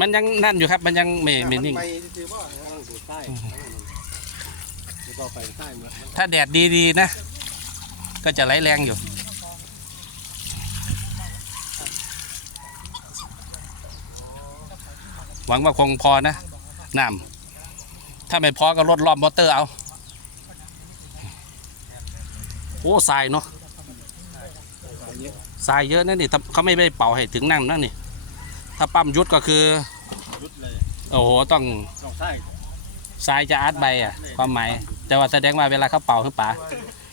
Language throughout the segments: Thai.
มันยังนั่นอยู่ครับ มันยังไม่ไม่นิ่ง ไปซื้อบ่ต้องดูใต้แล้วก็ไปใต้เมืองถ้าแดดดีๆนะ ก็จะไหลแรงอยู่ หวังว่าคงพอนะน้ำถ้าไม่พอก็ลดรอบมอเตอร์เอา โอ้ทรายเนาะทรายเยอะนะนี่ถ้าเขาไม่ได้เป่าให้ถึงนั่นนั่นนี่ ถ้าปั๊มยุดก็คือรุดเลยโอ้โหต้องต้องใต้ทรายจะอัดใบอะความหมายแต่ว่าแสดงว่าเวลาเขาเป่าขึ้นป่า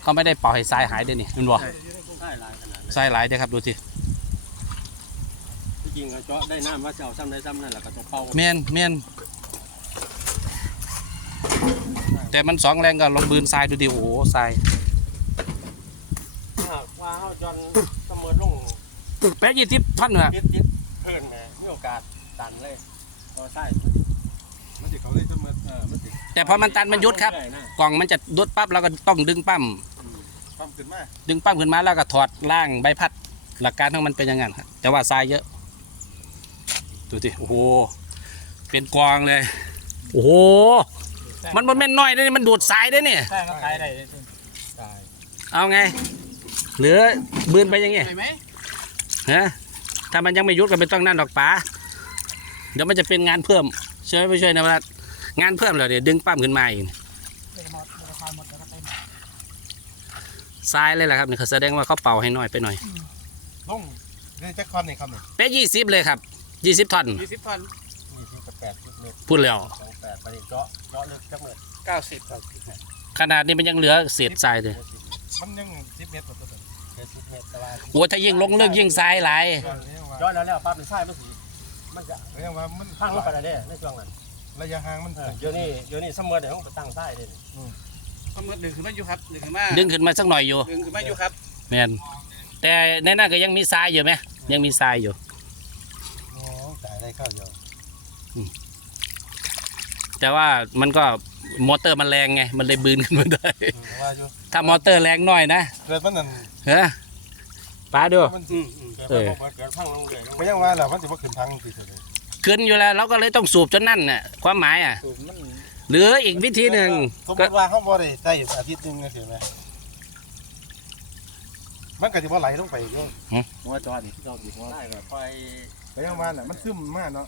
เขาไม่ได้เป่าให้ทรายหายด้วยนี่มันบอกใต้ลายขนาดนั้นทรายหลายเด้อครับดูสิที่จริงก็เจาะได้น้ำว่าจะเอาซ้ำได้ซ้ำนั่นแหละก็ต้องเป่าเมียนเมียนแต่มันสองแรงก็ลองบืนทรายดูดิโอ้โหทรายว่าเขาจนเสมอลงแป๊ะยี่สิบท่อนเหรอยิดยิดเพิ่นแหมมีโอ กาสตันเลยก็ใช่มันจะเขาเลยเสมอเออมันจะแต่พอมันตันมันยุดครับ กล่องมันจะดุดปั๊บเราก็ต้องดึงปั๊มปั๊มขึ้นมาดึงปั๊มขึ้นมาแล้วก็ถอดล่างใบพัด หลักการของมันเป็นอย่างนั้นครับแต่ว่าทรายเยอะ ดูสิโอ้โหเป็นกองเลย โอ้โหมันมันไม่นน้อยเลยมันดูดทรายได้เนี่ยใช่ก็ขายได้เอาไง เหลือบืนไปยังไงใช่ไหมฮะ ถ้ามันยังไม่ยุดก็ไม่ต้องนั่นดอกป๋าเดี๋ยวมันจะเป็นงานเพิ่มช่วยไม่ช่วยนะว่างานเพิ่มเลยเดี๋ยวดึงปั้มขึ้นมาอีกทรายเลยแหละครับนี่เขาแสดงว่าเขาเป่าให้น้อยไปหน่อยลงนี่จะคอนนี่ครับนี่เป๊ะยี่สิบเลยครับยี่สิบท่อนยี่สิบพันนี่ที่แปดสิบเมตรพูดแล้วสองแปดประเด็นเจาะเจาะลึกจังเลยเก้าสิบเก้าสิบขนาดนี้มันยังเหลือเศษทรายเลยมันยังสิบเมตร กว่าตัวเจ็ดสิบเมตรแต่ว่าโอ้ถ้ายิ่งลงเลิกยิ่งทรายหลายเจาะแล้วแล้วปั๊บมันใช่มันสีมันจะเรียกว่ามันพังลงไปได้เด้ในช่วงนั้นระยะห่างมันเออเดี๋ยวนี้เดี๋ยวนี้เสมอเดี๋ยวต้องไปตั้งใต้เลยก็มือดึงขึ้นมาอยู่ครับดึงขึ้นมาดึงขึ้นมาสักหน่อยอยู่ดึงขึ้นมาอยู่ครับแมนแต่ในนั้นก็ยังมีทรายอยู่ไหมยังมีทรายอยู่โอ้จ่ายได้ข้าวเดียวแต่ว่ามันก็ มอเตอร์มันแรงไง มันเลยบืนขึ้นมาได้ ว่าอยู่ถ้ามอเตอร์แรงหน่อยนะเกิดมันนั่นเฮ้ป้าดู มันอืมอืมเกิดมันบ่เกิดพังลงเลยลงไม่ยังว่าแหละมันจะมาขึ้นทางสิเลยขึ้นอยู่แล้วเราก็เลยต้องสูบจนนั่นน่ะความหมายอะ สูบมันหรืออีกวิธีหนึ่งสมมก็ติว่าเขาบ่ได้ใส่อาทิตย์หนึงนะเห็นไหมมันก็จะบ่ไหลลงไปอยู่หัวจอดที่เราดีหัวได้ก็ไปแต่ยังว่าน่ะมันซึมมากเนาะ